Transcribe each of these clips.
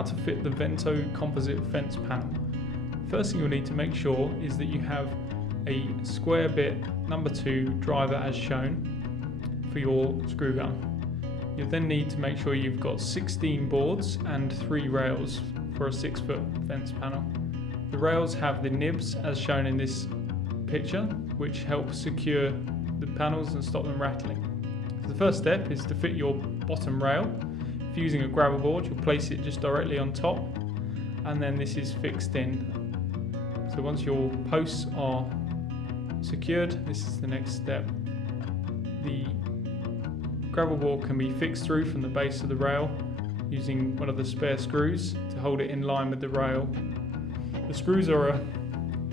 how to fit the Vento composite fence panel. First thing you'll need to make sure is that you have a square bit number 2 driver as shown for your screw gun. You then need to make sure you've got 16 boards and 3 rails for a 6-foot fence panel. The rails have the nibs as shown in this picture, which help secure the panels and stop them rattling. So the first step is to fit your bottom rail. If you're using a gravel board, you'll place it just directly on top, and then this is fixed in. So once your posts are secured, this is the next step. The gravel board can be fixed through from the base of the rail using one of the spare screws to hold it in line with the rail. The screws are a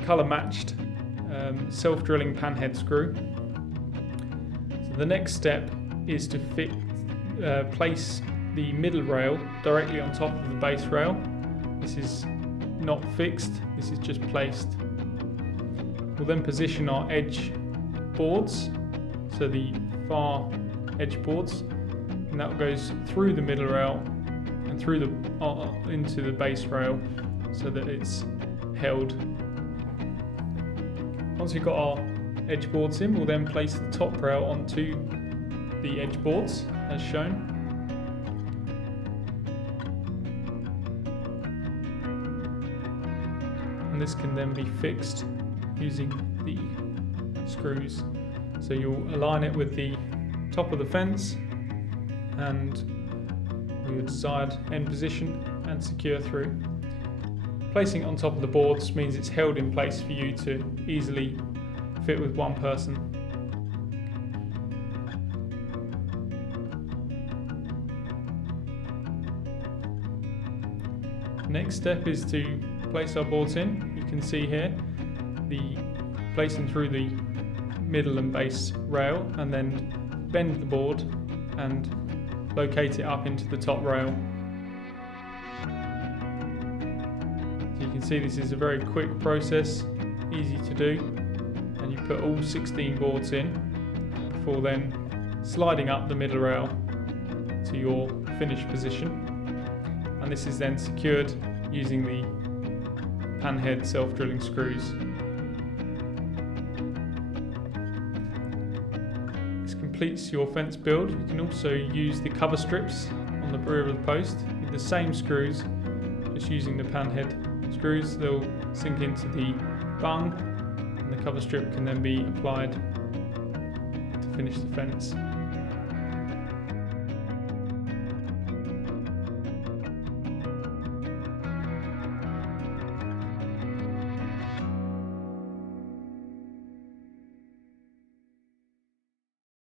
colour matched self-drilling panhead screw. So the next step is to place the middle rail directly on top of the base rail. This is not fixed, this is just placed. We'll then position our edge boards, so the far edge boards, and that goes through the middle rail and through into the base rail so that it's held. Once we've got our edge boards in, we'll then place the top rail onto the edge boards as shown. And this can then be fixed using the screws. So you'll align it with the top of the fence and your desired end position and secure through. Placing it on top of the boards means it's held in place for you to easily fit with one person. Next step is to place our boards in. You can see here the placing through the middle and base rail, and then bend the board and locate it up into the top rail. So you can see this is a very quick process, easy to do, and you put all 16 boards in before then sliding up the middle rail to your finished position, and this is then secured using the panhead self-drilling screws. This completes your fence build. You can also use the cover strips on the rear of the post with the same screws, just using the panhead screws. They'll sink into the bung and the cover strip can then be applied to finish the fence.